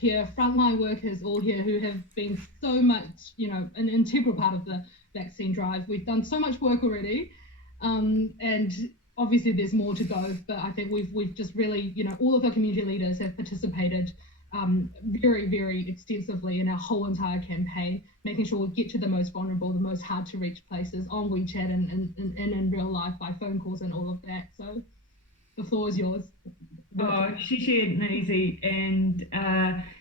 care, frontline workers all here who have been so much, an integral part of the vaccine drive. We've done so much work already, and obviously there's more to go, but I think we've just really, all of our community leaders have participated very, very extensively in our whole entire campaign, making sure we get to the most vulnerable, the most hard to reach places on WeChat and in real life by phone calls and all of that. So the floor is yours. Oh, 谢谢 Nazy and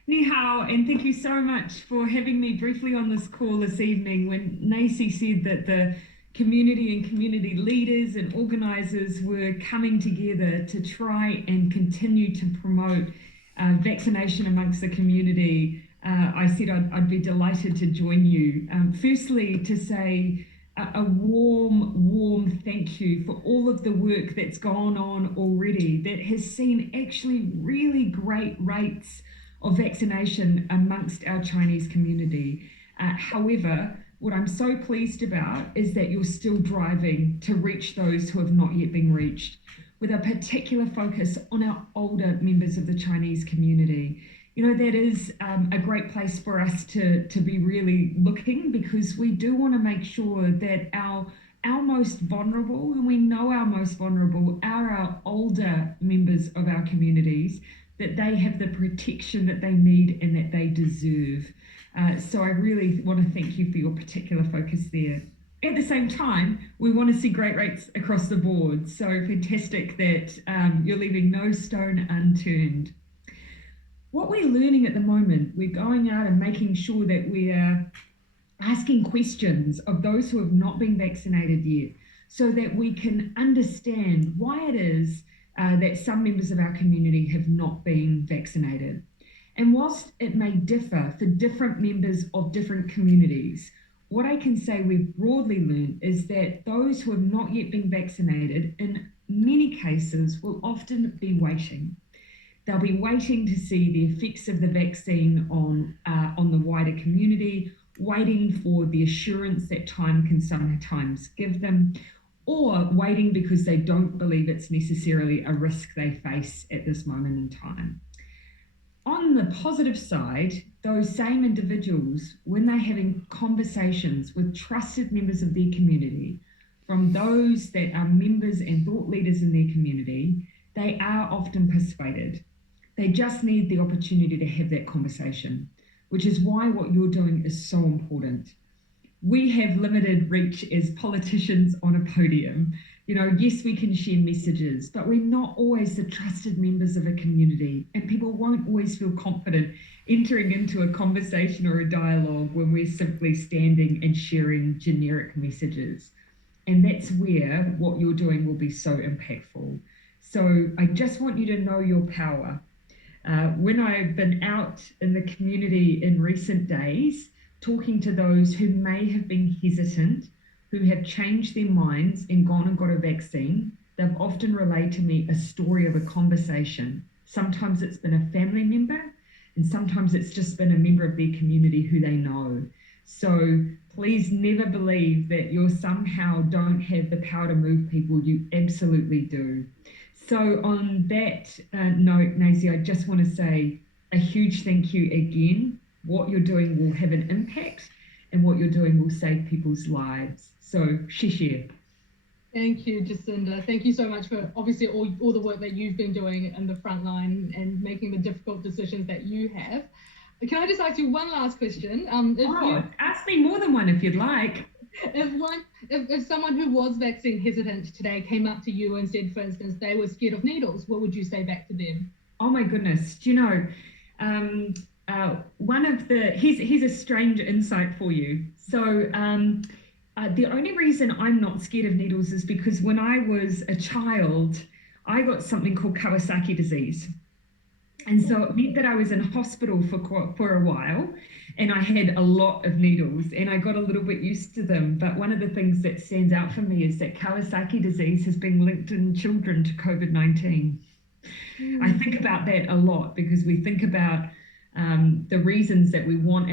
ni hao, and thank you so much for having me briefly on this call this evening. When Nacy said that the community and community leaders and organisers were coming together to try and continue to promote vaccination amongst the community, I said I'd be delighted to join you. Firstly, to say a warm thank you for all of the work that's gone on already that has seen actually really great rates of vaccination amongst our Chinese community. However, what I'm so pleased about is that you're still driving to reach those who have not yet been reached, with a particular focus on our older members of the Chinese community. That is a great place for us to be really looking, because we do want to make sure that our most vulnerable, and we know our most vulnerable are our older members of our communities, that they have the protection that they need and that they deserve. So I really want to thank you for your particular focus there. At the same time, we want to see great rates across the board. So fantastic that you're leaving no stone unturned. What we're learning at the moment, we're going out and making sure that we are asking questions of those who have not been vaccinated yet, so that we can understand why it is that some members of our community have not been vaccinated. And whilst it may differ for different members of different communities, what I can say we've broadly learned is that those who have not yet been vaccinated, in many cases, will often be waiting. They'll be waiting to see the effects of the vaccine on the wider community, waiting for the assurance that time can sometimes give them, or waiting because they don't believe it's necessarily a risk they face at this moment in time. On the positive side, those same individuals, when they're having conversations with trusted members of their community, from those that are members and thought leaders in their community, they are often persuaded. They just need the opportunity to have that conversation, which is why what you're doing is so important. We have limited reach as politicians on a podium. Yes, we can share messages, but we're not always the trusted members of a community, and people won't always feel confident entering into a conversation or a dialogue when we're simply standing and sharing generic messages. And that's where what you're doing will be so impactful. So I just want you to know your power. When I've been out in the community in recent days, talking to those who may have been hesitant, who have changed their minds and gone and got a vaccine, they've often relayed to me a story of a conversation. Sometimes it's been a family member, and sometimes it's just been a member of their community who they know. So please never believe that you somehow don't have the power to move people. You absolutely do. So on that note, Nazy, I just want to say a huge thank you again. What you're doing will have an impact, and what you're doing will save people's lives. So, 谢谢. Thank you, Jacinda. Thank you so much for obviously all the work that you've been doing in the front line and making the difficult decisions that you have. Can I just ask you one last question? Ask me more than one if you'd like. If someone who was vaccine hesitant today came up to you and said, for instance, they were scared of needles, what would you say back to them? Oh my goodness. Do you know, here's a strange insight for you. So the only reason I'm not scared of needles is because when I was a child, I got something called Kawasaki disease. And so it meant that I was in hospital for a while, and I had a lot of needles, and I got a little bit used to them. But one of the things that stands out for me is that Kawasaki disease has been linked in children to COVID-19. I think about that a lot because we think about the reasons that we want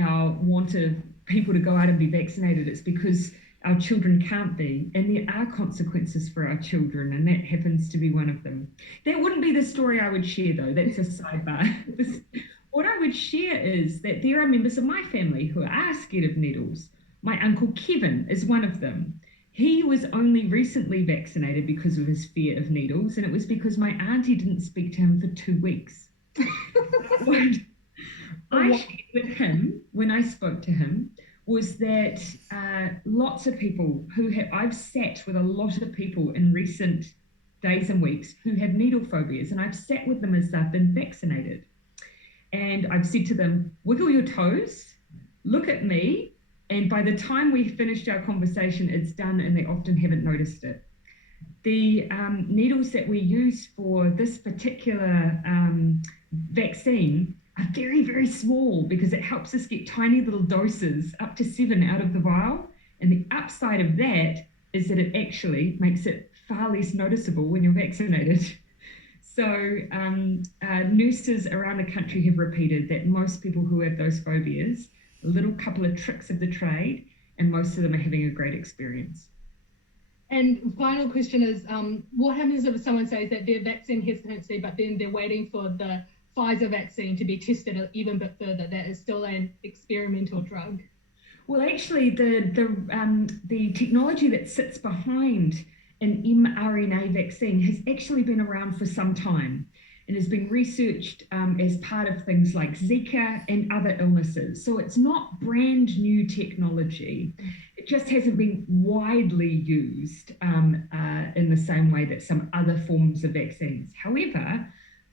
people to go out and be vaccinated. It's because our children can't be, and there are consequences for our children, and that happens to be one of them. That wouldn't be the story I would share, though. That's a sidebar. What I would is that there are members of my family who are scared of needles. My uncle Kevin is one of them. He was only recently vaccinated because of his fear of needles, and it was because my auntie didn't speak to him for 2 weeks. What I shared with him when I spoke to him was that lots of people I've sat with a lot of people in recent days and weeks who have needle phobias, and I've sat with them as they've been vaccinated. And I've said to them, wiggle your toes, look at me, and by the time we finished our conversation, it's done, and they often haven't noticed it. The needles that we use for this particular vaccine are very, very small because it helps us get tiny little doses, up to 7 out of the vial. And the upside of that is that it actually makes it far less noticeable when you're vaccinated. So nurses around the country have repeated that most people who have those phobias, a little couple of tricks of the trade, and most of them are having a great experience. And final question is, what happens if someone says that they're vaccine hesitancy, but then they're waiting for the Pfizer vaccine to be tested even bit further? That is still an experimental drug. Well, actually, the technology that sits behind an mRNA vaccine has actually been around for some time and has been researched as part of things like Zika and other illnesses. So it's not brand new technology. It just hasn't been widely used in the same way that some other forms of vaccines. However,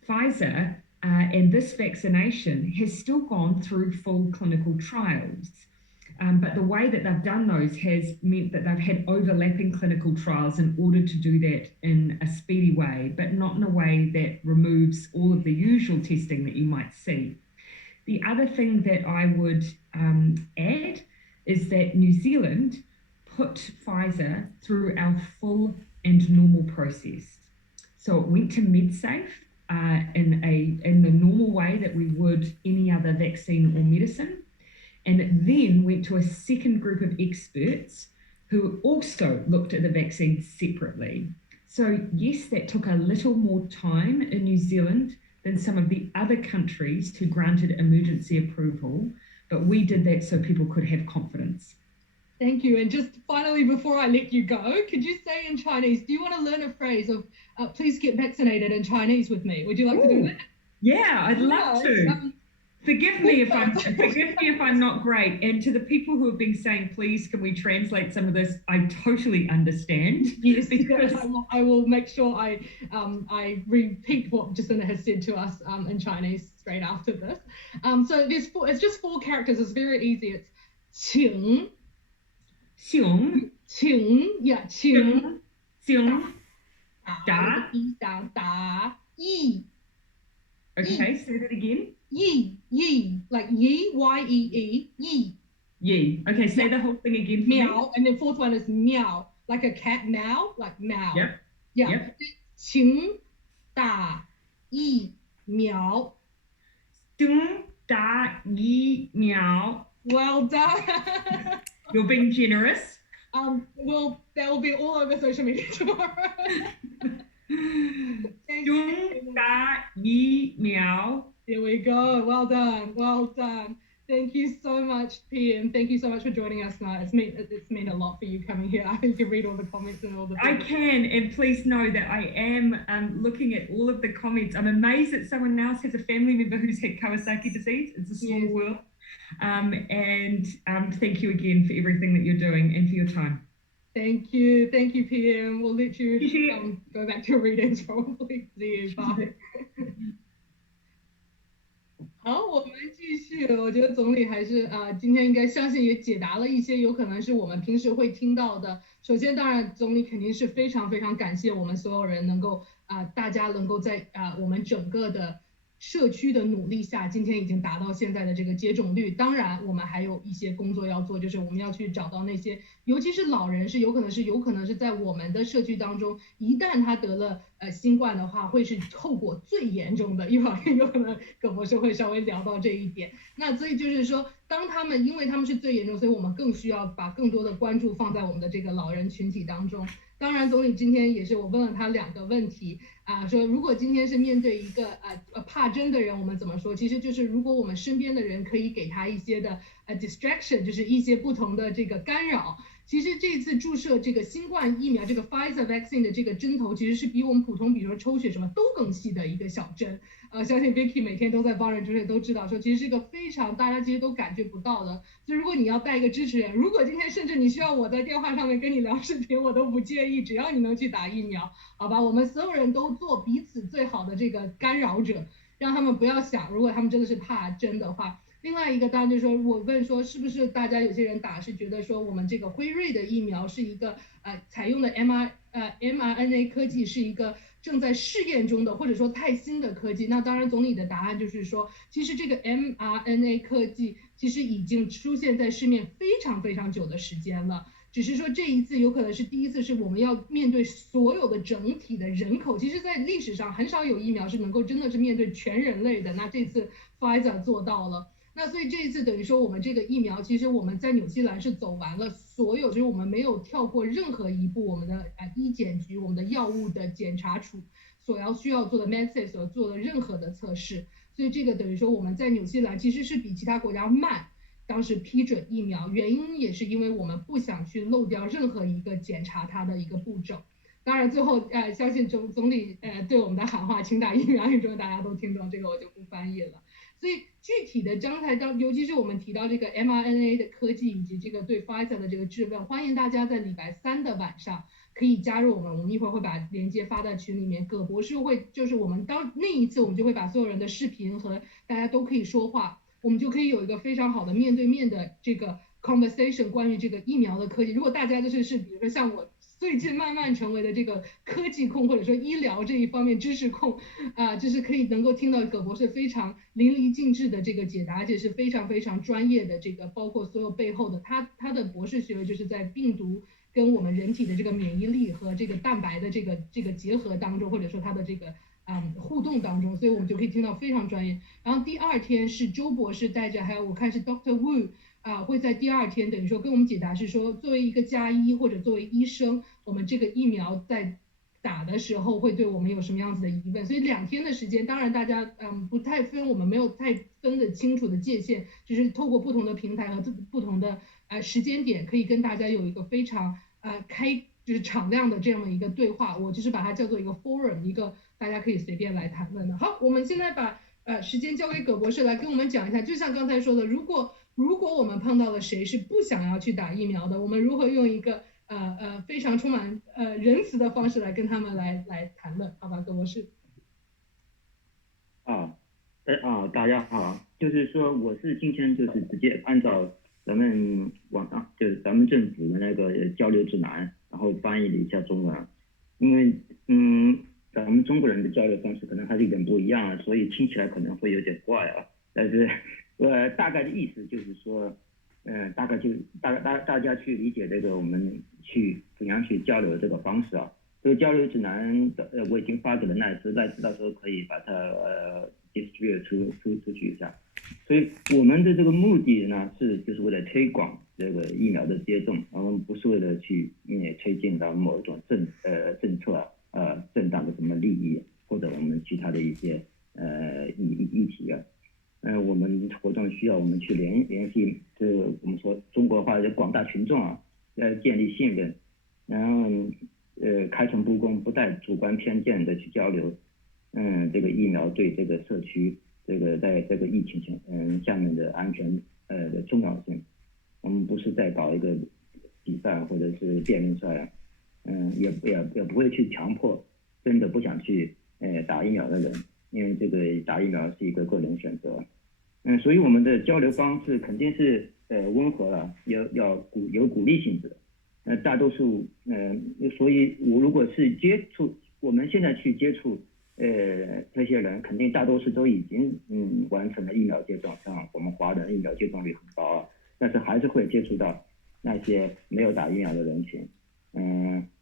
Pfizer and this vaccination has still gone through full clinical trials. But the way that they've done those has meant that they've had overlapping clinical trials in order to do that in a speedy way, but not in a way that removes all of the usual testing that you might see. The other thing that I would add is that New Zealand put Pfizer through our full and normal process. So it went to MedSafe in the normal way that we would any other vaccine or medicine. And it then went to a second group of experts who also looked at the vaccine separately. So yes, that took a little more time in New Zealand than some of the other countries who granted emergency approval, but we did that so people could have confidence. Thank you. And just finally, before I let you go, could you say in Chinese, do you want to learn a phrase of please get vaccinated in Chinese with me? Would you like to do that? Yeah, I'd love to. Forgive me if I'm not great. And to the people who have been saying, please, can we translate some of this? I totally understand. Yes, because I will make sure I repeat what Jacinta has said to us in Chinese straight after this. So it's just 4 characters. It's very easy. It's 请 yeah, 请 打 疫 Okay, say that again. Yi, like yi, Y-E-E, yi. Yi. Okay, say the whole thing again for meow, me. and then 4th one is meow, like a cat meow, like meow. Yep. Yeah. Yep. 请打疫苗. 请打疫苗. Well done. You're being generous. Well, that will be all over social media tomorrow. 请打疫苗. There we go. Well done. Well done. Thank you so much, PM. Thank you so much for joining us tonight. It's meant a lot for you coming here. I can read all the comments and all the things. I can, and please know that I am looking at all of the comments. I'm amazed that someone else has a family member who's had Kawasaki disease. It's a small world. And thank you again for everything that you're doing and for your time. Thank you. Thank you, PM. We'll let you go back to your readings probably. See you. Bye. 好，我们继续。我觉得总理还是今天应该相信也解答了一些有可能是我们平时会听到的。首先，当然总理肯定是非常非常感谢我们所有人能够大家能够在我们整个的社区的努力下，今天已经达到现在的这个接种率。当然，我们还有一些工作要做，就是我们要去找到那些，尤其是老人，有可能是在我们的社区当中，一旦他得了新冠的话，会是后果最严重的。一会儿有可能葛博士会稍微聊到这一点。那所以就是说，因为他们是最严重，所以我们更需要把更多的关注放在我们的这个老人群体当中。当然，总理今天也是我问了他2个问题说如果今天是面对一个怕针的人，我们怎么说？其实就是如果我们身边的人可以给他一些的distraction， 就是一些不同的这个干扰。其实这次注射这个新冠疫苗这个 Pfizer vaccine 的这个针头，其实是比我们普通比如说抽血什么都更细的一个小针。相信 Vicky 每天都在帮人注射，都知道说其实是一个非常大家其实都感觉不到的。所以如果你要带一个支持人，如果今天甚至你需要我在电话上面跟你聊视频，我都不介意，只要你能去打疫苗，好吧？我们所有人都做彼此最好的这个干扰者，让他们不要想，如果他们真的是怕针的话。另外一个当然就是说，我问说是不是大家有些人打是觉得说我们这个辉瑞的疫苗是一个采用的 mRNA 科技是一个正在试验中的或者说太新的科技。那当然总理的答案就是说，其实这个 mRNA 科技其实已经出现在市面非常非常久的时间了。只是说这一次有可能是第一次，是我们要面对所有的整体的人口。其实在历史上很少有疫苗是能够真的是面对全人类的，那这次 Pfizer 做到了。那所以这一次等于说我们这个疫苗，其实我们在纽西兰是走完了所有，就是我们没有跳过任何一步，我们的医检局、我们的药物的检查处需要做的 MedSafe 所做的任何的测试。所以这个等于说我们在纽西兰其实是比其他国家慢，当时批准疫苗，原因也是因为我们不想去漏掉任何一个检查它的一个步骤。当然最后相信总理对我们的喊话，请打疫苗，中大家都听懂，这个我就不翻译了。所以具体的章态尤其是我们提到这个 mRNA 的科技以及这个对 Pfizer 的这个质问，欢迎大家在礼拜3的晚上可以加入我们一会儿会把链接发在群里面。葛博士会就是我们那一次我们就会把所有人的视频和大家都可以说话，我们就可以有一个非常好的面对面的这个 conversation 关于这个疫苗的科技。如果大家就是比如说像我最近慢慢成为的这个科技控或者说医疗这一方面知识控就是可以能够听到葛博士非常淋漓尽致的这个解答，而且是非常非常专业的这个包括所有背后的他的博士学位就是在病毒跟我们人体的这个免疫力和这个蛋白的这个结合当中，或者说它的这个互动当中，所以我们就可以听到非常专业。然后第2天是周博士带着，还有我看是 Dr. Wu会在第2天等于说跟我们解答，是说作为一个家医或者作为医生，我们这个疫苗在打的时候会对我们有什么样子的疑问。所以2天的时间，当然大家不太分，我们没有太分得清楚的界限，就是透过不同的平台和不同的时间点，可以跟大家有一个非常就是敞亮的这样的一个对话。我就是把它叫做一个 forum， 一个大家可以随便来谈论的。好，我们现在把时间交给葛博士来跟我们讲一下，就像刚才说的，如果我们碰到了谁是不想要去打疫苗的，我们如何用一个非常充满仁慈的方式来跟他们来谈论，好吧，葛博士。大家好，就是说我是今天就是直接按照咱们就是咱们政府的那个交流指南，然后翻译了一下中文，因为咱们中国人的交流方式可能还是有点不一样，所以听起来可能会有点怪但是大概的意思就是说大家去理解这个我们去怎样去交流的这个方式这个交流指南我已经发给了奈斯到时候可以把它distribute 出去一下。所以我们的这个目的呢就是为了推广这个疫苗的接种，我们不是为了去推进到某一种政策正当的什么利益或者我们其他的一些议题我们活动需要我们去联系我们说中国话的广大群众建立信任，然后开诚布公，不带主观偏见的去交流这个疫苗对这个社区这个在这个疫情下面的安全的重要性。我们不是在搞一个比赛或者是辩论赛也不会去强迫真的不想去打疫苗的人，因为这个打疫苗是一个个人选择。所以我们的交流方式肯定是温和了，有鼓励性质的。大多数所以我如果是我们现在去接触这些人，肯定大多数都已经完成了疫苗接种，像我们华人疫苗接种率很高但是还是会接触到那些没有打疫苗的人群。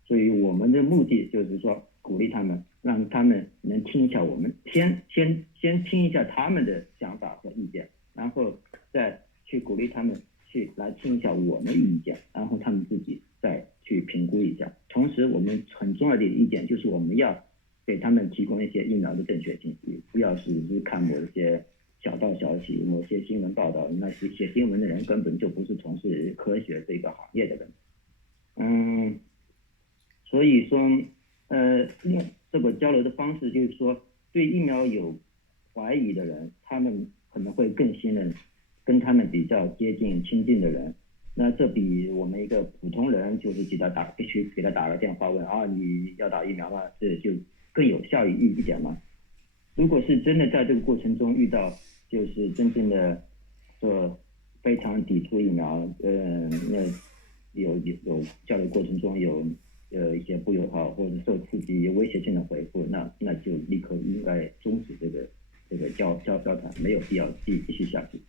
所以我们的目的就是说鼓励他们，让他们能听一下我们先听一下他们的想法和意见，然后再去鼓励他们来听一下我们的意见，然后他们自己再去评估一下。同时我们供一些疫苗的正确信息，不要只是看某些小道消息、某些新闻报道，那些写新闻的人根本就不是从事科学这个行业的人。所以说，这个交流的方式就是说，对疫苗有怀疑的人，他们可能会更信任跟他们比较接近亲近的人。那这比我们一个普通人就是必须给他打个电话问你要打疫苗吗？这就更有效一点嘛。如果是真的在这个过程中遇到就是真正的非常抵触疫苗，那有交流过程中有一些不友好或者受刺激、有威胁性的回复，那就立刻应该终止这个交谈，没有必要继续下去。